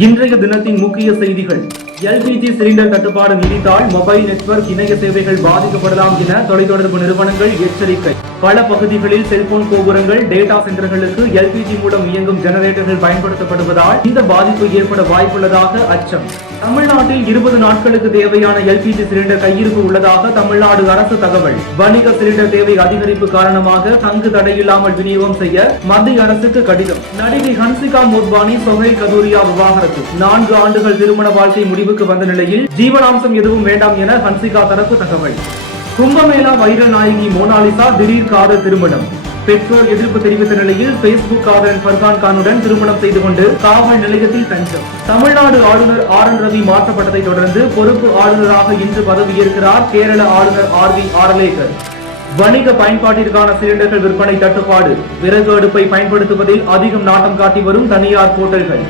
இன்றைய தினத்தின் முக்கிய செய்திகள். எல்பிஜி சிலிண்டர் தட்டுப்பாடு நீடித்தால் மொபைல் நெட்வொர்க் இணைய சேவைகள் பாதிக்கப்படலாம் என தொலைத்தொடர்பு நிறுவனங்கள் எச்சரிக்கை. பல பகுதிகளில் செல்போன் கோபுரங்கள், டேட்டா சென்டர்களுக்கு எல்பிஜி மூலம் இயங்கும் ஜெனரேட்டர்கள் பயன்படுத்தப்படுவதால் இந்த பாதிப்பு ஏற்பட வாய்ப்புள்ளதாக அச்சம். தமிழ்நாட்டில் 20 நாட்களுக்கு தேவையான எல்பிஜி சிலிண்டர் கையிருப்பு உள்ளதாக தமிழ்நாடு அரசு தகவல். வணிக சிலிண்டர் தேவை அதிகரிப்பு காரணமாக தங்கு தடையில்லாமல் விநியோகம் செய்ய மத்திய அரசுக்கு கடிதம். நடிகை ஹன்சிகா மோத்வானி, சொஹைல் கதூரியா விவாகரத்து. 4 ஆண்டுகள் திருமண வாழ்க்கை முடிவுக்கு வந்த நிலையில் ஜீவனாம்சம் எதுவும் வேண்டாம் என ஹன்சிகா தரப்பு தகவல். கும்பமேளா வைரல் நாயகி மோனாலிசா திடீர் காதல் திருமணம். பெற்றோர் எதிர்ப்பு தெரிவித்த நிலையில் பேஸ்புக் காதலன் ஃபர்கான் கானுடன் திருமணம் செய்து கொண்டு காவல் நிலையத்தில் தஞ்சம். தமிழ்நாடு ஆளுநர் RN ரவி மாற்றப்பட்டதை தொடர்ந்து பொறுப்பு ஆளுநராக இன்று பதவியேற்கிறார் கேரள ஆளுநர் RV ஆரலேகர். வணிக பயன்பாட்டிற்கான சிலிண்டர்கள் விற்பனை தட்டுப்பாடு. விறகு அடுப்பை பயன்படுத்துவதில் அதிகம் நாட்டம் காட்டி வரும் தனியார் போர்ட்டல்கள்.